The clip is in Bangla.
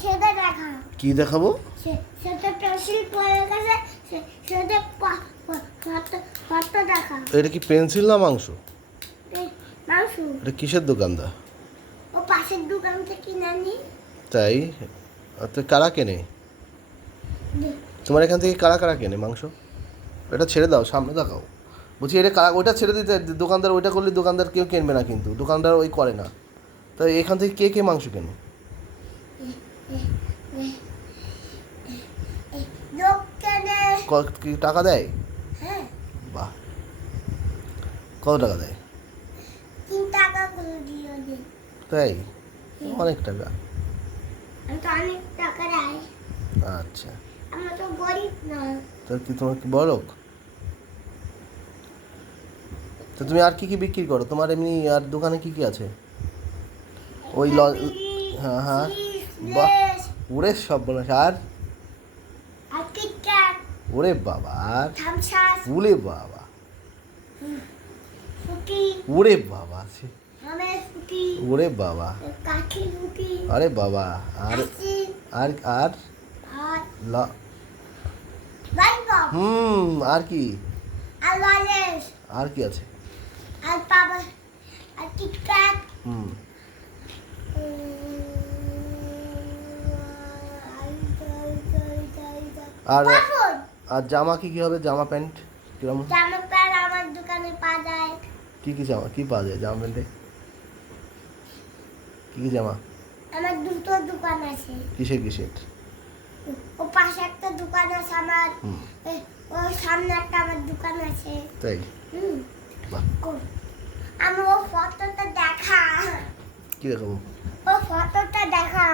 সেটা দেখা। কি দেখাবো? সেটা পেন্সিল পড়ে গেছে, সেটা ফটো দেখা। এটা কি পেন্সিল না মাংস? মাংস। এটা কিসের দোকানদার? ও পাশের দোকান থেকে কিনে আনি। তাই? তো কারা কেনে? তোমার এখান থেকে কারা কারা কেনে মাংস? এটা ছেড়ে দাও, সামনে দেখাও। বলছি এটা কারা, ওইটা ছেড়ে দিতে, দোকানদার ওইটা করলে দোকানদার কেউ কিনবে না, কিন্তু দোকানদার ওই করে না। তো এখান থেকে কে কে মাংস কেনে? লোক কেনে। কি টাকা দেয়? হ্যাঁ। বাহ, কত টাকা দেয়? 3 টাকা করে দিয়ে দিই। তাই? অনেক টাকা। আমি তো অনেক টাকা দেয়। আচ্ছা, আমরা তো গরিব না। তো কি তোমার কি বড় লোক? তো তুমি আর কি কি বিক্রি করো? তোমার এমনি আর দোকানে কি কি আছে? ওই হ্যাঁ হ্যাঁ, বাহ, ওরে সব বলেছ। আর আর কিটক্যাট, ওরে বাবা, আর থামস আপ, ওরে বাবা, ফুটি, ওরে বাবা, আমের ফুটি, ওরে বাবা, কাঠি ফুটি, আরে বাবা, আর আইসক্রিম, আর আর আর লা লাইবব, আর কি? আর লজেস, আর কি আছে? আর পাবা, আর কিটক্যাট, হুম, আর পাপড়। আর জামা কি কি হবে? জামা প্যান্ট কিরকম? জামা প্যান্ট আমার দোকানে পাওয়া যায়। কি কি জামা, কি পাওয়া যায় জামা প্যান্টে? কি কি জামা? আমার দুটো দোকান আছে। কিসের কিসের? ও পাশে একটা দোকান আছে আমার, হুম, ও সামনে একটা আমার দোকান আছে। তাই? হুম। বাহ, আমি ও ফটোটা দেখা। কি দেখাবো? ও ফটোটা দেখা।